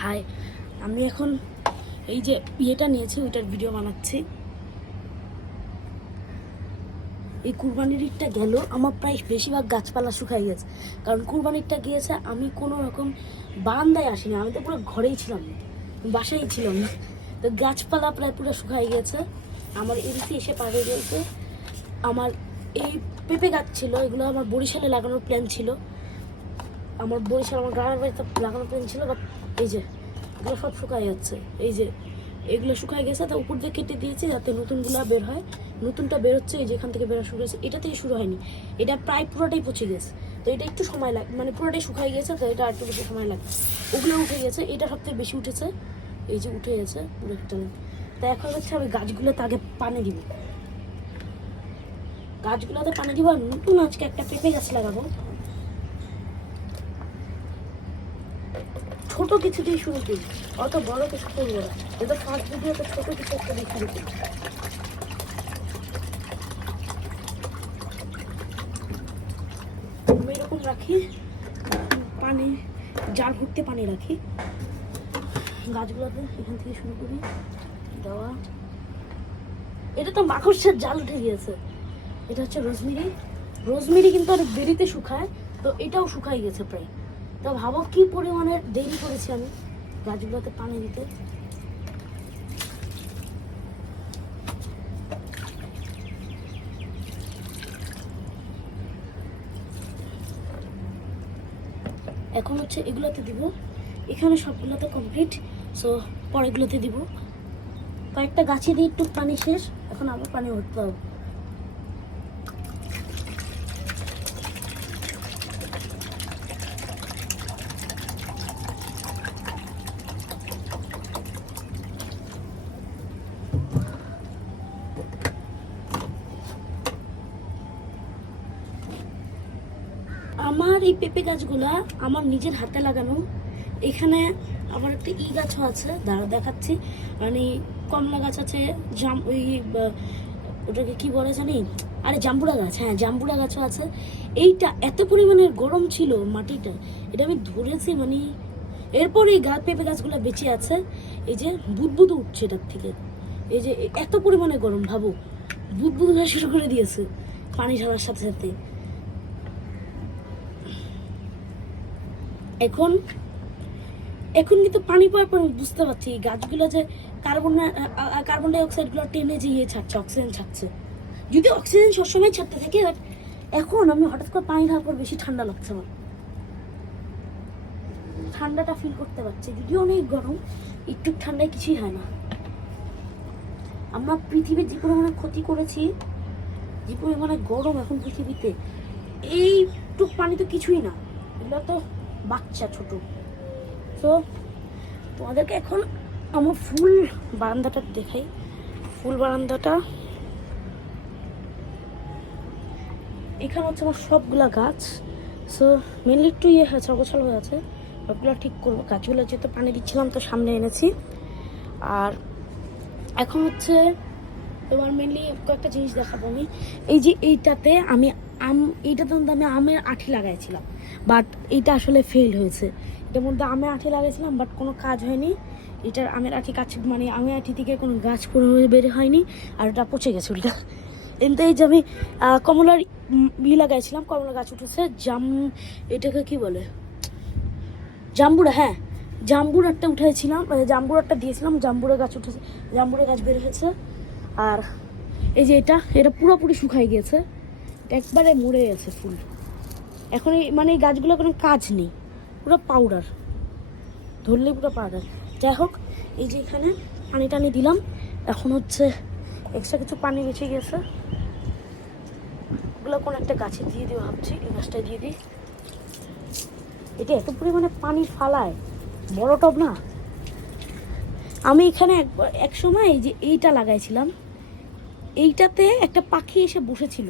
High, আমি এখন এই যে ইয়েটা নিয়েছি ওইটার ভিডিও বানাচ্ছি। এই কুরবানির ঈদটা গেল, আমার প্রায় বেশিরভাগ গাছপালা শুকাই গেছে, কারণ কুরবানিরটা গিয়েছে আমি কোনো রকম বারান্দায় আসিনি, আমি তো পুরো ঘরেই ছিলাম, বাসায় ছিলাম। তো গাছপালা প্রায় পুরো শুকাই গেছে। আমার এদিকে এসে পাড়ে গেছে আমার এই পেঁপে গাছ ছিল, এগুলো আমার বরিশালে লাগানোর প্ল্যান ছিল, আমার গ্রামের বাড়িতে লাগানোর প্ল্যান ছিল, বাট এই যে এগুলো সব শুকাই যাচ্ছে। এই যে এগুলো শুকাই গেছে, তো উপর দিয়ে কেটে দিয়েছি যাতে নতুনগুলো বের হয়। নতুনটা বের হচ্ছে, এই যে এখান থেকে বেরো শুরু হয়েছে, এটা থেকে শুরু হয়নি, এটা প্রায় পুরোটাই পচে গেছে। তো এটা একটু সময় লাগে, মানে পুরোটাই শুকাই গেছে, তো এটা একটু বেশি সময় লাগে। ওগুলো উঠে গেছে, এটা সবথেকে বেশি উঠেছে, এই যে উঠে গেছে পুরো একটা। তো এখন হচ্ছে আমি গাছগুলোতে আগে পানি দিব, গাছগুলোতে পানি দিব। আর নতুন আজকে একটা পেঁপে গাছ লাগাবো, ছোট কিছু দিয়ে শুরু করি, অত বড় কিছু করবো না। এটা ফার্স্ট ভিডিওতে ছোট কিছু একটা দিয়ে শুরু করি। আমি এরকম রাখি, পানি জার ভর্তি পানি রাখি গাছগুলোতে। এখান থেকে শুরু করি দেওয়া। এটা তো মাকড়সার জাল উঠে গিয়েছে। এটা হচ্ছে রোজমেরি। রোজমেরি কিন্তু আর দেরিতে শুকায়, তো এটাও শুকাই গেছে প্রায়। তো ভাবো কি পরিমাণে দেরি করেছি আমি গাছগুলোতে পানি দিতে। এখন হচ্ছে এগুলোতে দিব, এখানে সবগুলোতে কমপ্লিট। সো পরেগুলোতে দিব। কয়েকটা গাছে দিয়ে একটু পানি শেষ, এখন আবার পানি ভরতে হবে। আমার এই পেঁপে গাছগুলা আমার নিজের হাতে লাগানো। এখানে আবার একটা গাছও আছে, দাঁড়া দেখাচ্ছি। মানে কমলা গাছ আছে, ওটাকে কি বলে জানি, আরে জাম্বুরা গাছ, হ্যাঁ জাম্বুরা গাছও আছে। এইটা এত পরিমাণে গরম ছিল মাটিটা, এটা আমি ধরেছি মানে। এরপর এই পেঁপে গাছগুলো বেঁচে আছে, এই যে বুদবুদ উঠছে এটার থেকে। এই যে এত পরিমাণে গরম, ভাবো বুদবুদ হওয়া শুরু করে দিয়েছে পানি ঢালার সাথে সাথে। এখন এখন কিন্তু পানি পাওয়ার পর বুঝতে পারছি গাছগুলো যে কার্বন ডাই অক্সাইডগুলো টেনে যে ছাড়ছে, অক্সিজেন ছাড়ছে। যদি অক্সিজেন সবসময় ছাড়তে থাকে, এখন আমি হঠাৎ করে পানি ঢালার পর বেশি ঠান্ডা লাগছে আমার, ঠান্ডাটা ফিল করতে পারছি। যদিও অনেক গরম, একটু ঠান্ডায় কিছুই হয় না। আমরা পৃথিবীর যে পরিমাণে ক্ষতি করেছি, যে পরিমাণে গরম এখন পৃথিবীতে, এইটুক পানি তো কিছুই না, এগুলো তো বাচ্চা ছোট। তো তোমাদেরকে এখন আমার ফুল বারান্দাটা দেখাই। ফুল বারান্দাটা এখানে হচ্ছে আমার সবগুলা গাছ। সো মেনলি একটু হয়েছে, অগোছাল হয়ে আছে, সবগুলো ঠিক করবো। গাছগুলো যেহেতু পানি দিচ্ছিলাম তো সামনে এনেছি। আর এখন হচ্ছে এবার মেনলি কয়েকটা জিনিস দেখাবো আমি। এই যে এইটাতে আমি এইটাতে আমি আমের আঠি লাগাইছিলাম, বাট এইটা আসলে ফেল হয়েছে। এটার মধ্যে আমের আঠি লাগাইছিলাম, বাট কোনো কাজ হয়নি। এটার আমের আঠি কাজ মানে আমের আঠি থেকে কোনো গাছ বের হয়নি, আর ওটা পচে গেছে ওটা। কিন্তু এই যে আমি কমলার লাগাইছিলাম, কমলা গাছ উঠেছে। এটাকে কি বলে, জাম্বুরা, হ্যাঁ জাম্বুরাটা উঠেছিলাম, জাম্বুরাটা দিয়েছিলাম, জাম্বুরা গাছ উঠেছে, জাম্বুরা গাছ বের হয়েছে। আর এই যে এটা পুরোপুরি শুকাই গিয়েছে, একবারে মরে গেছে ফুল। এখন এই গাছগুলো কোনো কাজ নেই, পুরো পাউডার, ধরলে পুরো পাউডার। যাই হোক, এই যে এখানে পানি টানি দিলাম। এখন হচ্ছে এক্সট্রা কিছু পানি বেঁচে গেছে, ওগুলো কোনো একটা গাছে দিয়ে দিই ভাবছি। এই গাছটা দিয়ে দিই। এটা এত পরিমাণে পানি ফালায়, বড় টব না। আমি এখানে এক সময় এই যে এইটা লাগাইছিলাম, এইটাতে একটা পাখি এসে বসেছিল,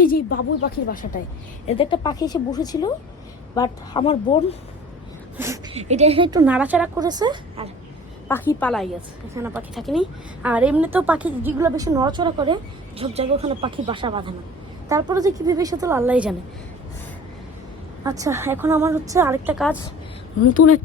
এই যে বাবুই পাখির বাসাটায় এতে একটা পাখি এসে বসেছিল। বাট আমার বোন এটা একটু নাড়াচাড়া করেছে আর পাখি পালাই গেছে, এখানে পাখি থাকেনি। আর এমনিতেও পাখি যেগুলো বেশি নড়াচড়া করে সব জায়গায় ওখানে পাখি বাসা বাঁধে না। তারপরে যে কী ভেবেছে আল্লাহই জানে। আচ্ছা, এখন আমার হচ্ছে আরেকটা কাজ, নতুন একটা